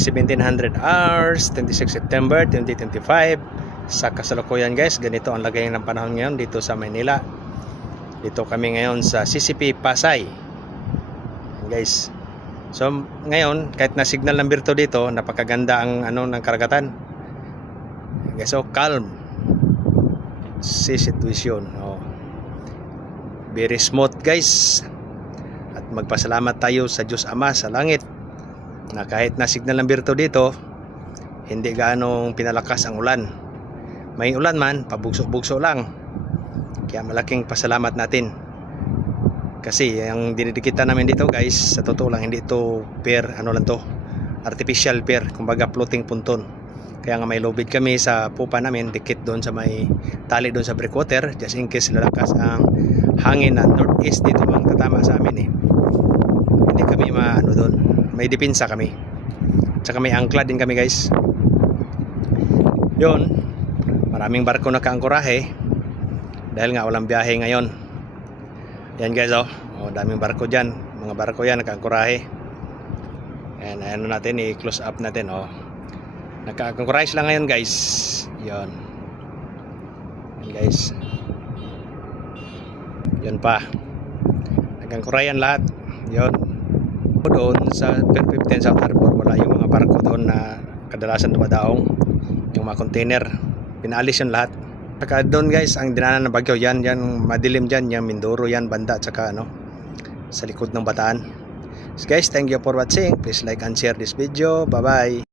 1700 hours, 26 September 2025. Sa kasalukuyan guys, ganito ang lagay ng panahon ngayon dito sa Maynila. Dito kami ngayon sa CCP Pasay. Guys. So ngayon, kahit na signal ng birto dito, napakaganda ang ng karagatan. Guys, so calm si situation. Very smooth guys. At magpasalamat tayo sa Diyos Ama sa langit na kahit na signal ng birto dito, hindi gaanong pinalakas ang ulan. May ulan man, pabugso-bugso lang. Kaya malaking pasalamat natin. Kasi ang dinidikitan namin dito guys, sa totoo lang hindi ito pier, artificial pier, kumbaga floating ponton. Kaya nga may lubid kami sa pupa namin, dikit doon sa may tali doon sa breakwater, just in case lalakas ang hangin na northeast dito ang tatama sa amin Hindi kami doon, may depensa kami. Tsaka may angkla din kami guys. Yun, maraming barko na kaangkorahe dahil nga walang biyahe ngayon. Yan guys, daming barko dyan, mga barko yan nakaangkorahe. Ayan, natin, i-close up natin. Nakaangkorahe sila ngayon guys. Yan guys, yun pa, nakaangkorahe lahat. Yun, doon sa Pier 15 South Harbor, wala yung mga barko doon na kadalasan dumadaong, yung mga container, pinaalis yun lahat. Saka doon guys, ang dinanan ng bagyo, yan madilim dyan, yung Mindoro yan, banda, tsaka sa likod ng Bataan. So guys, thank you for watching. Please like and share this video. Bye bye.